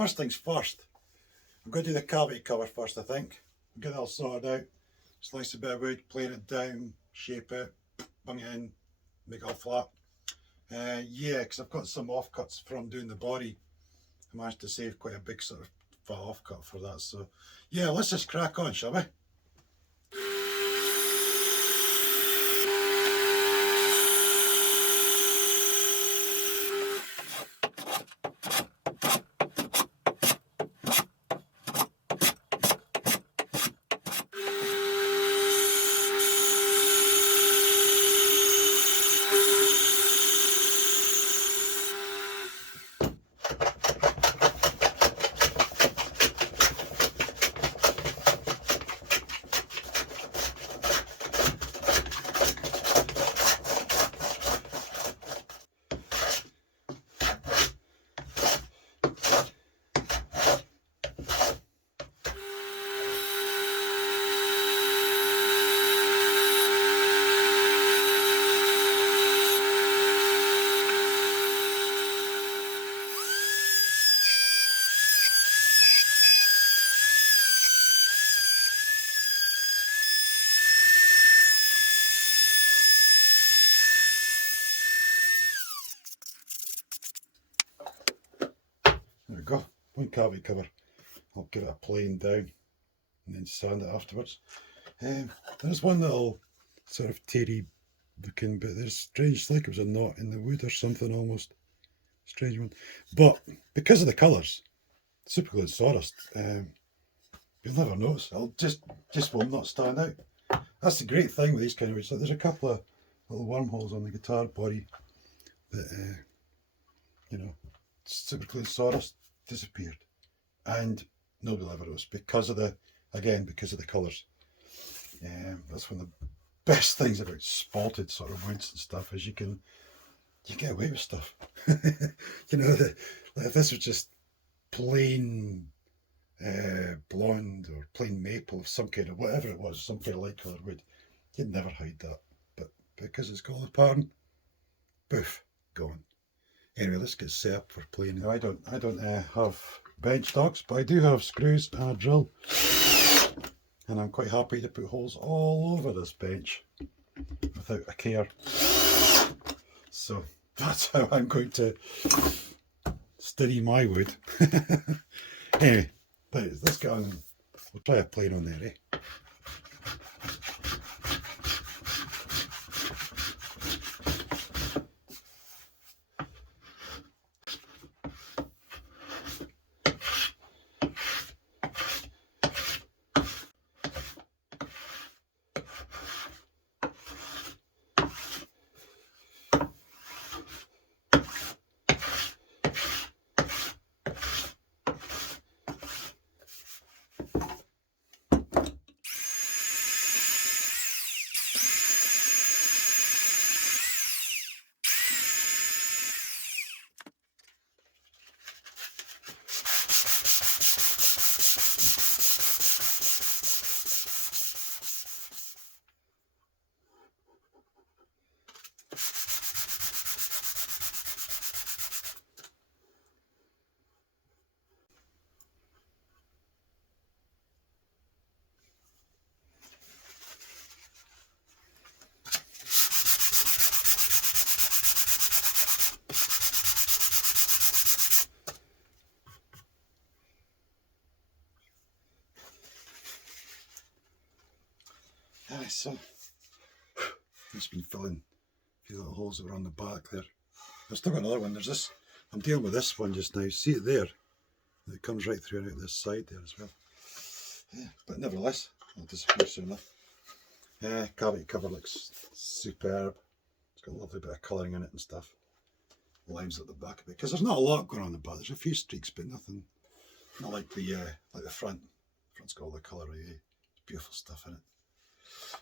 first things first, I'm going to do the cavity cover first, I think. Get it all sorted out, slice a bit of wood, plane it down, shape it, bung it in, make it all flat. Yeah, because I've got some offcuts from doing the body. I managed to save quite a big sort of fat offcut for that. So yeah, let's just crack on, shall we? There we go, one cavity cover. I'll give it a plane down and then sand it afterwards. There's one little sort of teary looking bit. There's strange, like it was a knot in the wood or something almost. Strange one. But because of the colours, super glue and sawdust, you'll never notice. It'll just will not stand out. That's the great thing with these kind of woods. Like there's a couple of little wormholes on the guitar body that, you know, super glue and sawdust disappeared. And nobody will ever notice because of the, again, because of the colours. That's one of the best things about spotted sort of woods and stuff is you get away with stuff. You know, like if this was just plain blonde or plain maple of some kind of whatever it was, some kind of light coloured wood, you'd never hide that. But because it's gold pattern, poof, gone. Anyway, let's get set up for playing. Now I don't have bench dogs, but I do have screws and a drill, and I'm quite happy to put holes all over this bench without a care. So that's how I'm going to steady my wood. Anyway, let's get on. We'll try a plane on there, eh? So just been filling a few little holes that were on the back there. I've still got another one. There's this, I'm dealing with this one just now. See it there? It comes right through and out this side there as well. Yeah, but nevertheless, it'll disappear soon enough. Cavity cover looks superb. It's got a lovely bit of colouring in it and stuff. Lines at the back of it, because there's not a lot going on in the back. There's a few streaks, but nothing. Not like the front. The front's got all the colour. Yeah. Beautiful stuff in it.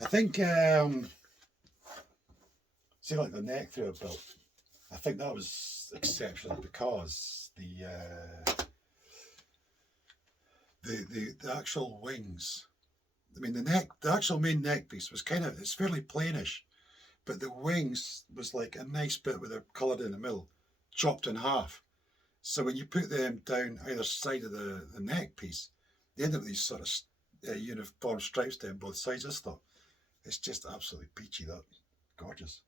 I think, see, like the neck through I built, I think that was exceptional because the actual wings, I mean the actual main neck piece was it's fairly plainish, but the wings was like a nice bit with it coloured in the middle, chopped in half, So when you put them down either side of the neck piece, they end up with these sort of uniform stripes down both sides. I thought it's just absolutely peachy. That gorgeous.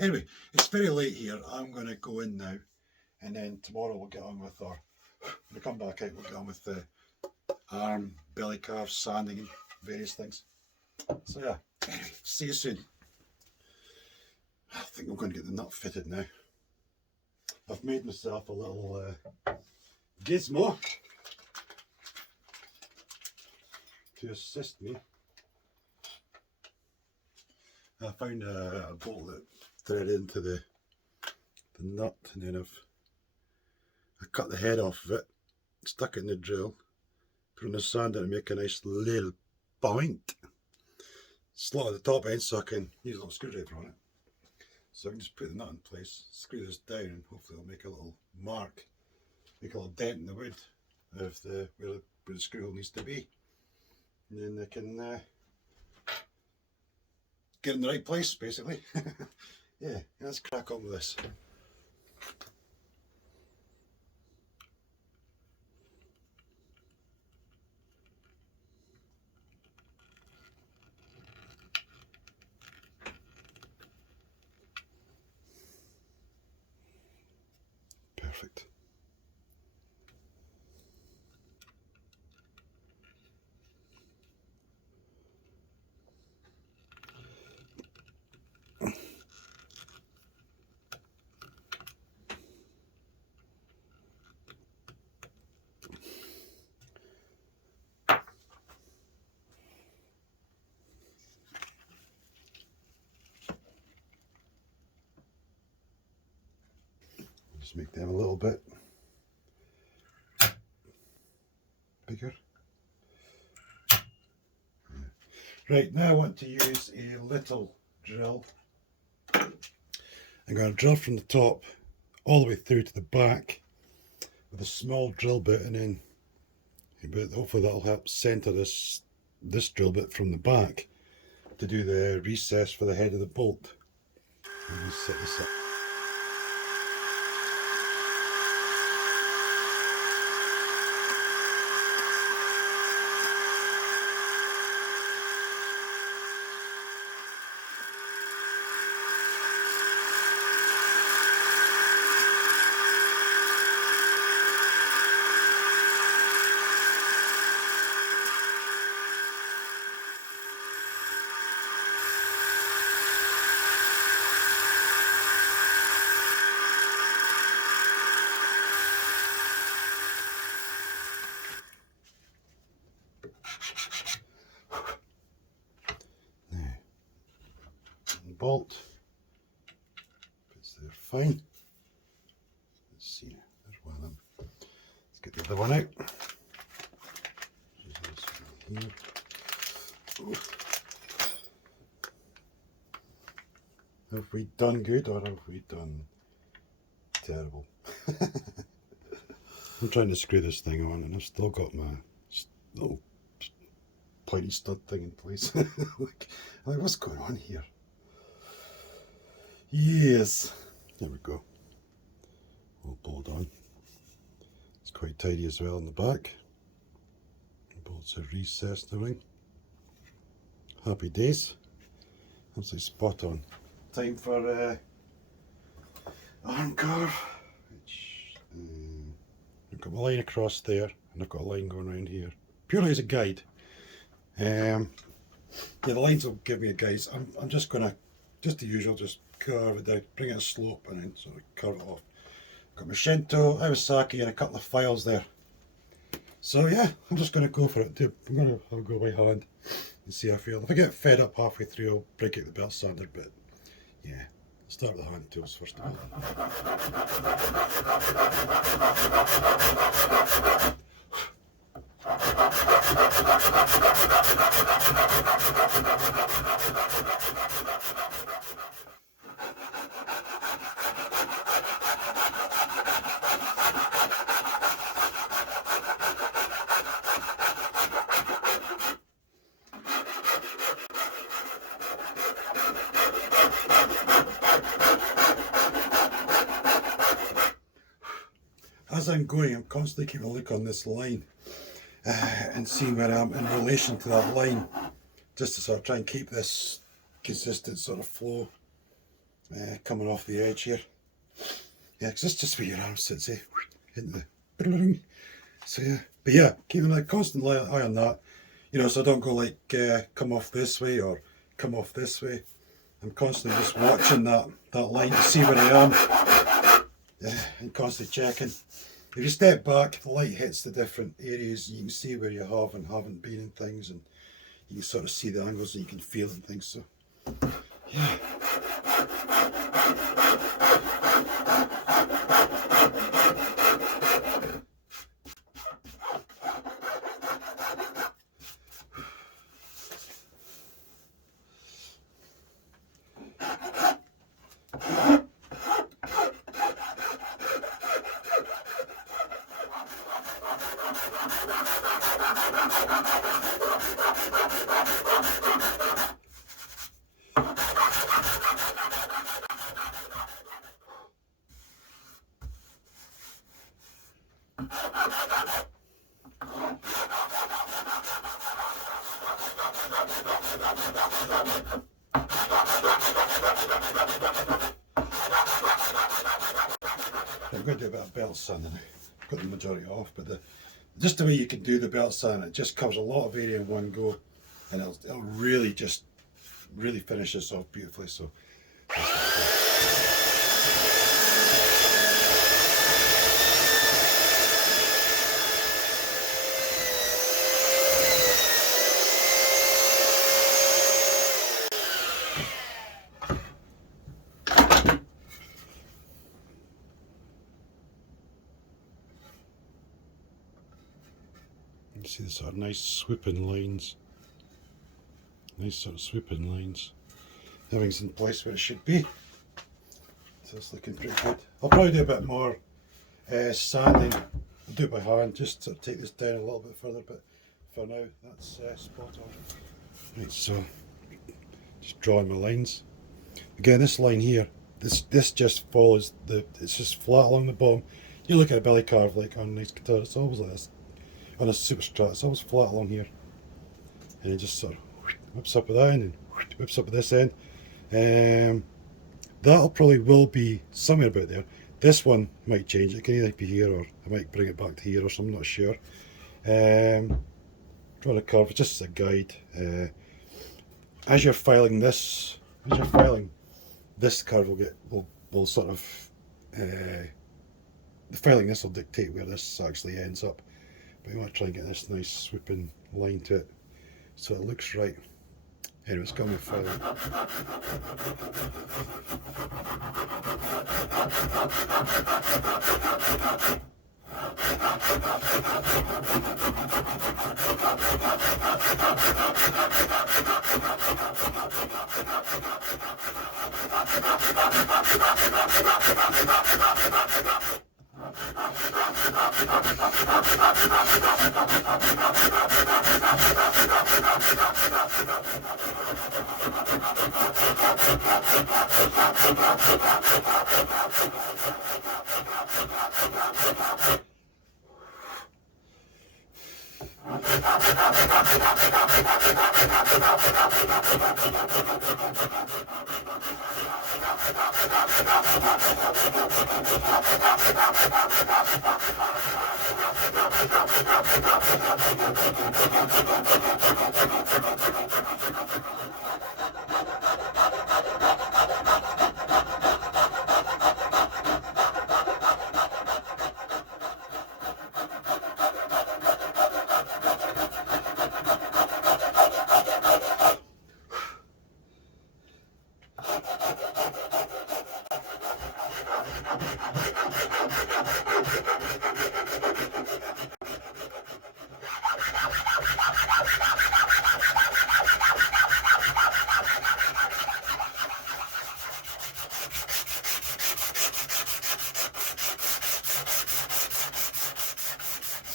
Anyway, it's very late here. I'm going to go in now, and then tomorrow we'll get on with our. When we come back out, we'll get on with the arm, belly carves, sanding, and various things. So yeah, anyway, see you soon. I think I'm going to get the nut fitted now. I've made myself a little gizmo to assist me. I found a bolt that threaded into the nut, and then I cut the head off of it, stuck it in the drill, put in the sander to make a nice little point. Slot at the top end so I can use a little screwdriver on it. So I can just put the nut in place, screw this down, and hopefully it'll make a little mark, make a little dent in the wood of where the screw hole needs to be. And then they can get in the right place, basically. Yeah, let's crack on with this. Perfect. Just make them a little bit bigger. Right, now I want to use a little drill. I'm going to drill from the top all the way through to the back with a small drill bit, and then hopefully that'll help centre this drill bit from the back to do the recess for the head of the bolt. Let me set this up. Bolt fits there fine. Let's see, there's one of them. Let's get the other one out. Here. Have we done good or have we done terrible? I'm trying to screw this thing on, and I've still got my little pointy stud thing in place. like what's going on here? Yes, there we go. All bolt on. It's quite tidy as well in the back. The bolts are recessed everything. Happy days. Absolutely spot on. Time for arm carve. Which I've got my line across there, and I've got a line going around here. Purely as a guide. Yeah, the lines will give me a guide. I'm just gonna, just the usual, just carve it down, bring it a slope, and then sort of curve it off. Got my Shinto, Iwasaki, and a couple of files there. So yeah, I'm just going to go for it. I'm going to have a go by hand and see how I feel. If I get fed up halfway through, I'll break out the belt sander, but yeah, start with the hand tools first of all. as I'm going, I'm constantly keeping a look on this line and seeing where I am in relation to that line, just to sort of try and keep this consistent sort of flow coming off the edge here. Yeah, because that's just where your arm sits, into the ring. So yeah, but yeah, keeping a constant eye on that, you know, so I don't go like come off this way or come off this way. I'm constantly just watching that line to see where I am, and constantly checking. If you step back, the light hits the different areas. You can see where you have and haven't been in things, and you can sort of see the angles and you can feel it and things. So yeah. I'm going to do a bit of belt sanding. I've got the majority off, but just the way you can do the belt sand, it just covers a lot of area in one go, and it'll really finish this off beautifully. So you see the sort of nice swooping lines. Nice sort of swooping lines. Everything's in place where it should be. So it's looking pretty good. I'll probably do a bit more sanding. I'll do it by hand, just to take this down a little bit further, but for now that's spot on. Right, so just drawing my lines. Again, this line here, this just follows it's just flat along the bottom. You look at a belly carve like on a nice guitar, it's always like this. On a super strat, it's always flat along here. And it just sort of whips up at that end and whips up at this end. That'll probably will be somewhere about there. This one might change, it can either be here or I might bring it back to here or something, I'm not sure. Draw a curve just as a guide. As you're filing this curve will sort of the filing this will dictate where this actually ends up. But you want to try and get this nice swooping line to it so it looks right. Anyway, it's going to be filing.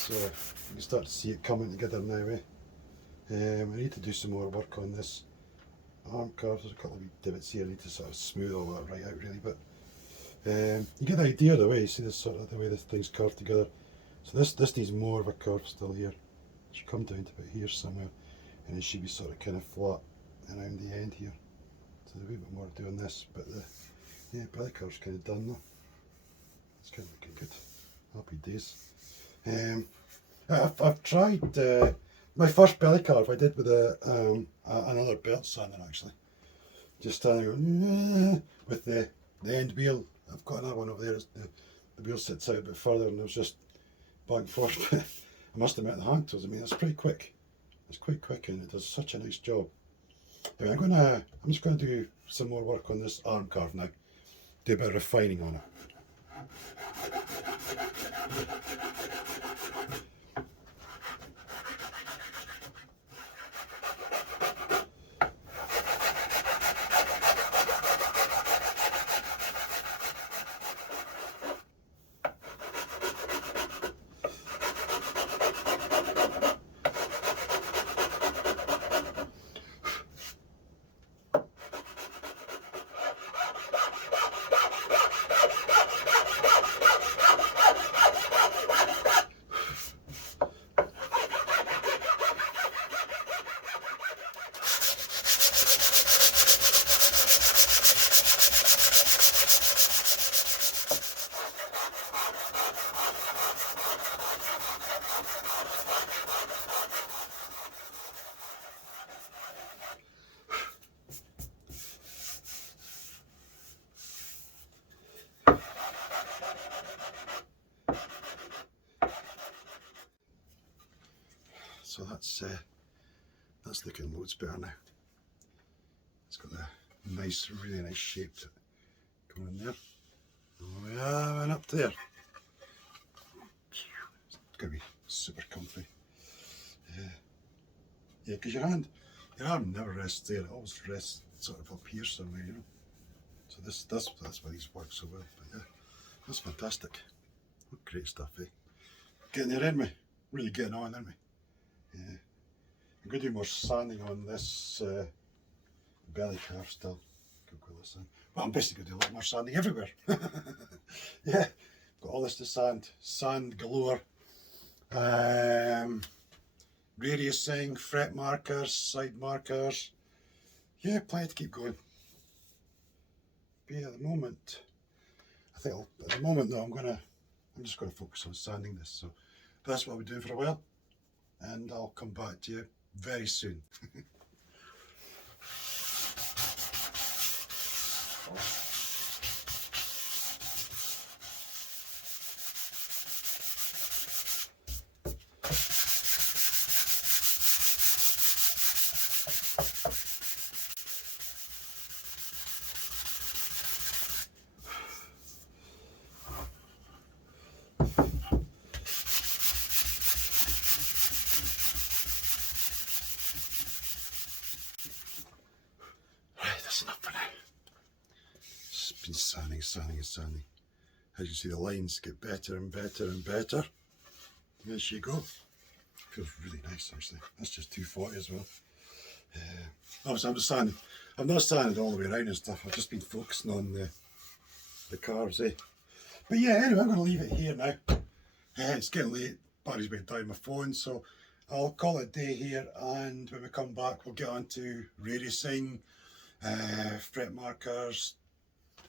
So you can start to see it coming together now. I need to do some more work on this arm carve. There's a couple of wee divots here. I need to sort of smooth all that right out really, but You get the idea of the way, you see this sort of the way the thing's curved together. So this needs more of a curve still here. It should come down to about here somewhere, and it should be sort of kind of flat around the end here. So there's a wee bit more doing this, but the belly curve's kind of done though. It's kind of looking good. Happy days. I've tried my first belly carve I did with another belt sander actually. Just standing with the end wheel. I've got another one over there. The wheel sits out a bit further, and it was just back and forth. I must admit the hand tools. I mean, it's pretty quick. It's quite quick, and it does such a nice job. Anyway, I'm just gonna do some more work on this arm carve now. Do a bit of refining on it. So that's looking loads better now. It's got a nice, really nice shape going in there. Oh yeah, and up there. It's gonna be super comfy. Yeah, because your arm never rests there. It always rests sort of up here somewhere, you know. So that's why these work so well. But yeah, that's fantastic. What great stuff, eh? Getting there, aren't we? Really getting on, aren't we? Yeah. I'm going to do more sanding on this belly carve still. Well, I'm basically going to do a lot more sanding everywhere. Yeah, got all this to sand galore. Radiusing, fret markers, side markers. Yeah, plenty to keep going. But yeah, at the moment, though, I'm just going to focus on sanding this. So that's what we're doing for a while, and I'll come back to you very soon. Enough for now. It's been sanding. As you see, the lines get better and better and better as you go. Feels really nice actually. That's just 240 as well. Obviously I'm just sanding. I'm not sanding all the way around and stuff. I've just been focusing on the carves, eh? But yeah, anyway, I'm going to leave it here now. It's getting late. Battery's about to die on my phone, so I'll call it a day here, and when we come back we'll get on to radiusing, fret markers,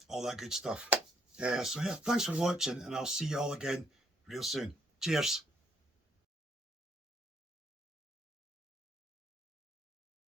all that good stuff. So yeah, thanks for watching, and I'll see you all again real soon. Cheers.